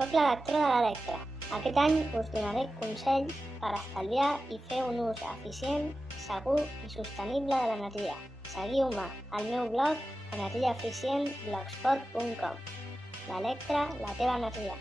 Soc l'Electró de l'Electra. Aquest any us donaré consells per estalviar i fer un ús eficient, segur i sostenible de l'energia. Seguiu-me al meu blog energiaeficientblogspot.com. L'Electra, la teva energia.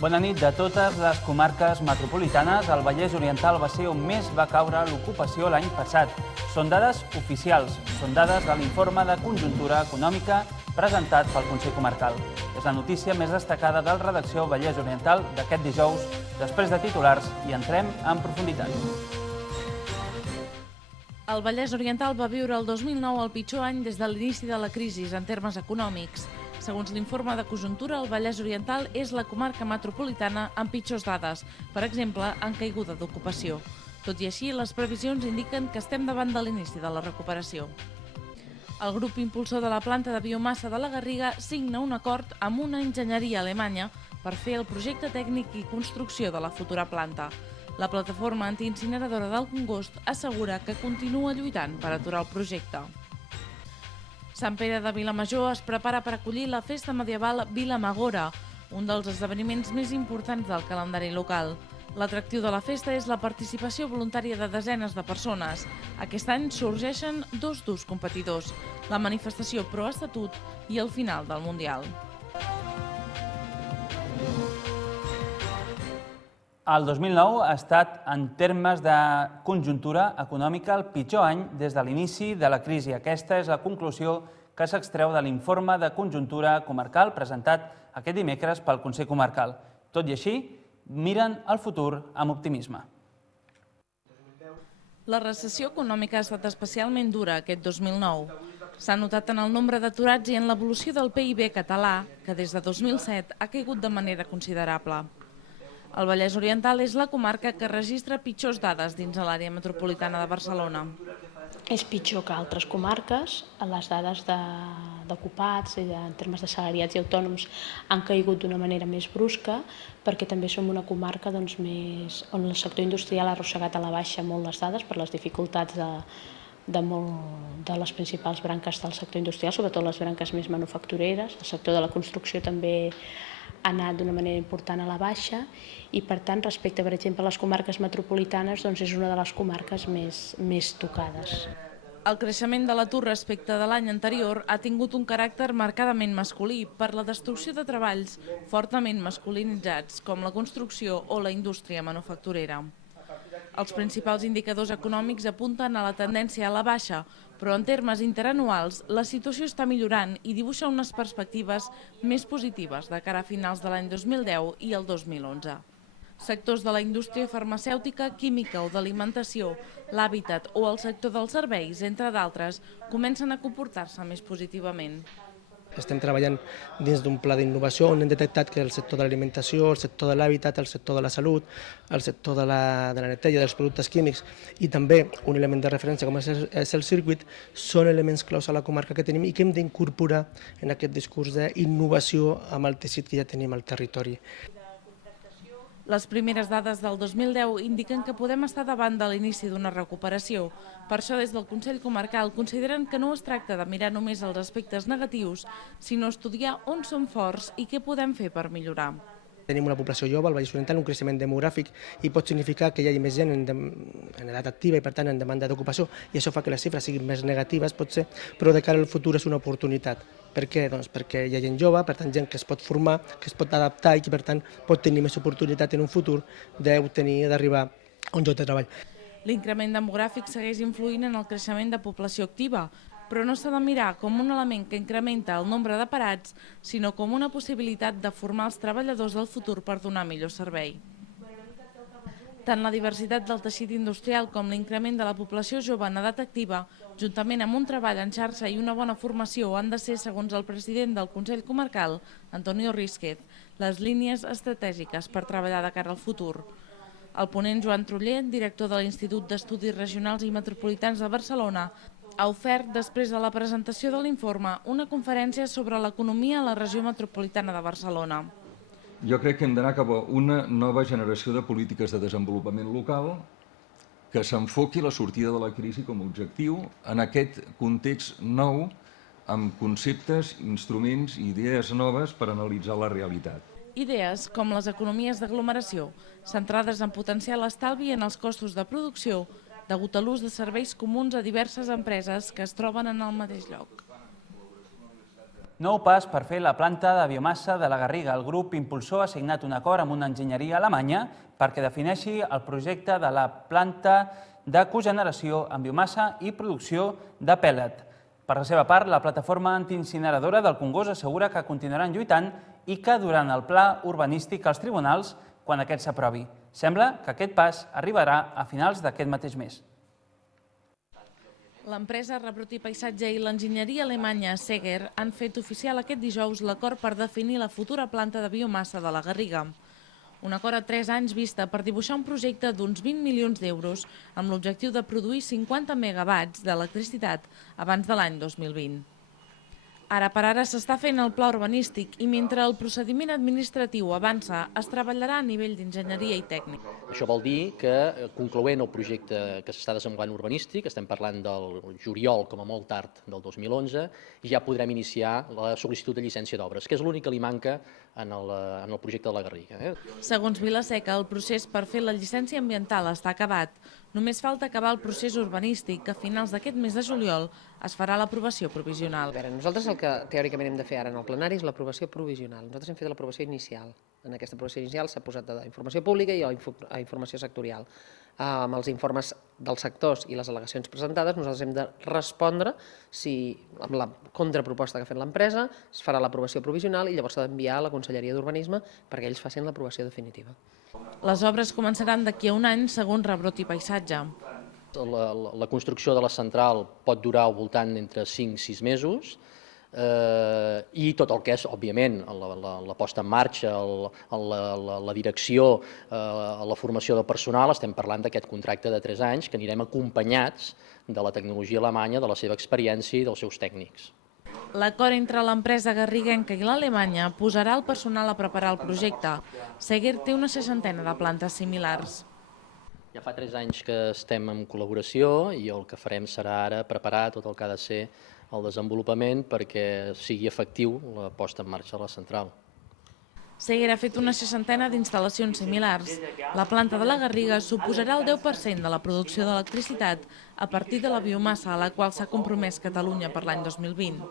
Bona nit. De totes les comarques metropolitanes, el Vallès Oriental va ser on més va caure l'ocupació l'any passat. Són dades oficials, són dades de l'informe de conjuntura econòmica presentat pel Consell Comarcal. És la notícia més destacada del Redacció Vallès Oriental d'aquest dijous. Després de titulars, hi entrem en profunditat. El Vallès Oriental va viure el 2009 el pitjor any des de l'inici de la crisi en termes econòmics. Segons l'informe de conjuntura, el Vallès Oriental és la comarca metropolitana amb pitjors dades, per exemple, en caiguda d'ocupació. Tot i així, les previsions indiquen que estem davant de l'inici de la recuperació. El grup impulsor de la planta de biomassa de la Garriga signa un acord amb una enginyeria alemanya per fer el projecte tècnic i construcció de la futura planta. La plataforma antiincineradora del Congost assegura que continua lluitant per aturar el projecte. Sant Pere de Vilamajor es prepara per acollir la festa medieval Vilamagora, un dels esdeveniments més importants del calendari local. L'atractiu de la festa és la participació voluntària de desenes de persones. Aquest any sorgeixen dos durs competidors, la manifestació Pro Estatut i el final del Mundial. El 2009 ha estat, en termes de conjuntura econòmica, el pitjor any des de l'inici de la crisi. Aquesta és la conclusió que s'extreu de l'informe de conjuntura comarcal presentat aquest dimecres pel Consell Comarcal. Tot i així, miren el futur amb optimisme. La recessió econòmica ha estat especialment dura aquest 2009. S'ha notat en el nombre d'aturats i en l'evolució del PIB català, que des de 2007 ha caigut de manera considerable. El Vallès Oriental és la comarca que registra pitjors dades dins de l'àrea metropolitana de Barcelona. És pitjor que altres comarques. Les dades d'ocupats i en termes de salariats i autònoms han caigut d'una manera més brusca perquè també som una comarca on el sector industrial ha arrossegat a la baixa molt les dades per les dificultats de les principals branques del sector industrial, sobretot les branques més manufactureres. El sector de la construcció també ha anat d'una manera important a la baixa i, per tant, respecte, per exemple, a les comarques metropolitanes, és una de les comarques més tocades. El creixement de l'atur respecte de l'any anterior ha tingut un caràcter marcadament masculí per la destrucció de treballs fortament masculinitzats, com la construcció o la indústria manufacturera. Els principals indicadors econòmics apunten a la tendència a la baixa, però en termes interanuals la situació està millorant i dibuixa unes perspectives més positives de cara a finals de l'any 2010 i el 2011. Sectors de la indústria farmacèutica, química o d'alimentació, l'hàbitat o el sector dels serveis, entre d'altres, comencen a comportar-se més positivament. Estem treballant dins d'un pla d'innovació on hem detectat que el sector de l'alimentació, el sector de l'hàbitat, el sector de la salut, el sector de la neteja, dels productes químics i també un element de referència com és el circuit són elements claus a la comarca que tenim i que hem d'incorporar en aquest discurs d'innovació amb el teixit que ja tenim al territori. Les primeres dades del 2010 indiquen que podem estar davant de l'inici d'una recuperació. Per això, des del Consell Comarcal, consideren que no es tracta de mirar només els aspectes negatius, sinó estudiar on som forts i què podem fer per millorar. Tenim una població jove, al Vallès Oriental, un creixement demogràfic i pot significar que hi hagi més gent en edat activa i, per tant, en demanda d'ocupació. I això fa que les xifres siguin més negatives, potser, però de cara al futur és una oportunitat. Per què? Doncs perquè hi ha gent jove, per tant, gent que es pot formar, que es pot adaptar i que, per tant, pot tenir més oportunitat en un futur d'arribar a un lloc de treball. L'increment demogràfic segueix influint en el creixement de població activa, però no s'ha de mirar com un element que incrementa el nombre de parats, sinó com una possibilitat de formar els treballadors del futur per donar millor servei. Tant la diversitat del teixit industrial com l'increment de la població jove en edat activa, juntament amb un treball en xarxa i una bona formació, han de ser, segons el president del Consell Comarcal, Antonio Rísquez, les línies estratègiques per treballar de cara al futur. El ponent Joan Truller, director de l'Institut d'Estudis Regionals i Metropolitans de Barcelona, ha ofert, després de la presentació de l'informe, una conferència sobre l'economia a la regió metropolitana de Barcelona. Jo crec que hem d'anar cap a una nova generació de polítiques de desenvolupament local que s'enfoqui la sortida de la crisi com a objectiu en aquest context nou amb conceptes, instruments i idees noves per analitzar la realitat. Idees com les economies d'aglomeració, centrades en potenciar l'estalvi en els costos de producció degut a l'ús de serveis comuns a diverses empreses que es troben en el mateix lloc. Nou pas per fer la planta de biomassa de la Garriga. El grup impulsor ha signat un acord amb una enginyeria alemanya perquè defineixi el projecte de la planta de cogeneració amb biomassa i producció de pèl·let. Per la seva part, la plataforma antiincineradora del Congost assegura que continuaran lluitant i que durant el pla urbanístic als tribunals quan aquest s'aprovi. Sembla que aquest pas arribarà a finals d'aquest mateix mes. L'empresa Rebrot i Paisatge i l'enginyeria alemanya Seger han fet oficial aquest dijous l'acord per definir la futura planta de biomassa de la Garriga. Un acord a 3 anys vista per dibuixar un projecte d'uns 20 milions d'euros amb l'objectiu de produir 50 megawatts d'electricitat abans de l'any 2020. Ara per ara s'està fent el pla urbanístic i mentre el procediment administratiu avança es treballarà a nivell d'enginyeria i tècnic. Això vol dir que, concloent el projecte que s'està desenvolupant urbanístic, estem parlant del juliol com a molt tard del 2011, ja podrem iniciar la sol·licitud de llicència d'obres, que és l'únic que li manca en el projecte de la Garriga. Segons Vilaseca, el procés per fer la llicència ambiental està acabat. Només falta acabar el procés urbanístic, que a finals d'aquest mes de juliol es farà l'aprovació provisional. Nosaltres el que teòricament hem de fer ara en el plenari és l'aprovació provisional. Nosaltres hem fet l'aprovació inicial. En aquesta aprovació inicial s'ha posat a informació pública i a informació sectorial. Amb els informes dels sectors i les al·legacions presentades, nosaltres hem de respondre si amb la contraproposta que ha fet l'empresa es farà l'aprovació provisional i llavors s'ha d'enviar a la Conselleria d'Urbanisme perquè ells facin l'aprovació definitiva. Les obres començaran d'aquí a un any, segons Rebrot i Paisatge. La construcció de la central pot durar al voltant d'entre 5 i 6 mesos i tot el que és, òbviament, la posta en marxa, la direcció, la formació del personal, estem parlant d'aquest contracte de 3 anys que anirem acompanyats de la tecnologia alemanya, de la seva experiència i dels seus tècnics. L'acord entre l'empresa garriguenca i l'alemanya posarà el personal a preparar el projecte. Seger té una 60ena de plantes similars. Ja fa 3 anys que estem en col·laboració i el que farem serà ara preparar tot el que ha de ser el desenvolupament perquè sigui efectiu la posta en marxa de la central. Seger ha fet una 60ena d'instal·lacions similars. La planta de la Garriga suposarà el 10% de la producció d'electricitat a partir de la biomassa a la qual s'ha compromès Catalunya per l'any 2020.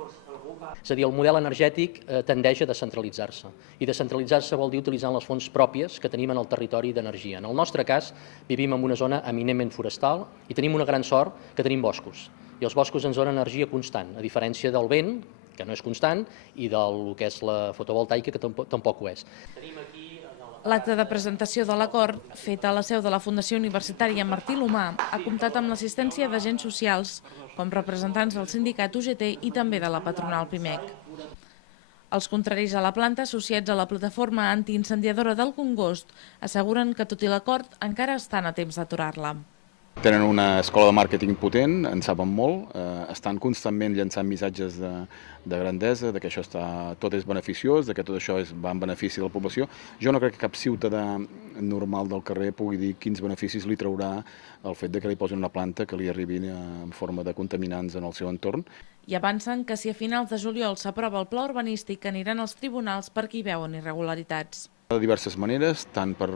És a dir, el model energètic tendeix a descentralitzar-se. I descentralitzar-se vol dir utilitzant les fonts pròpies que tenim en el territori d'energia. En el nostre cas, vivim en una zona eminentment forestal i tenim una gran sort que tenim boscos. I els boscos ens donen energia constant, a diferència del vent, que no és constant, i del que és la fotovoltaica, que tampoc ho és. L'acte de presentació de l'acord, fet a la seu de la Fundació Universitària Martí L'Humà, ha comptat amb l'assistència d'agents socials, com representants del sindicat UGT i també de la patronal PIMEC. Els contraris a la planta, associats a la plataforma antiincendiadora del Congost, asseguren que, tot i l'acord, encara estan a temps d'aturar-la. Tenen una escola de màrqueting potent, en saben molt, estan constantment llançant missatges de grandesa, que això tot és beneficiós, que tot això va en benefici de la població. Jo no crec que cap ciutadà normal del carrer pugui dir quins beneficis li traurà el fet que li posin una planta que li arribi en forma de contaminants en el seu entorn. I avancen que si a finals de juliol s'aprova el pla urbanístic aniran als tribunals perquè hi veuen irregularitats. De diverses maneres, tant per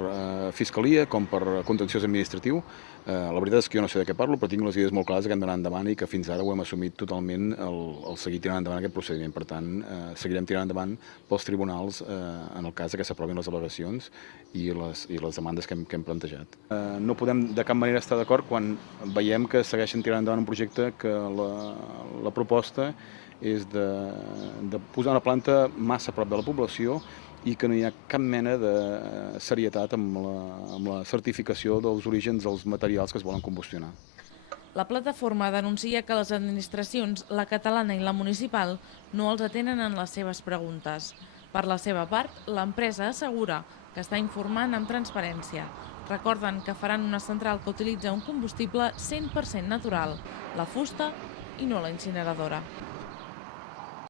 fiscalia com per contenciós administratiu. La veritat és que jo no sé de què parlo, però tinc les idees molt clares que hem d'anar endavant i que fins ara ho hem assumit totalment el seguir tirant endavant aquest procediment. Per tant, seguirem tirant endavant pels tribunals en el cas que s'aprovin les al·legacions i les demandes que hem plantejat. No podem de cap manera estar d'acord quan veiem que segueixen tirant endavant un projecte que la proposta és de posar una planta massa a prop de la població i que no hi ha cap mena de serietat amb la certificació dels orígens dels materials que es volen combustionar. La plataforma denuncia que les administracions, la catalana i la municipal, no els atenen en les seves preguntes. Per la seva part, l'empresa assegura que està informant amb transparència. Recorden que faran una central que utilitza un combustible 100% natural, la fusta i no a la incineradora.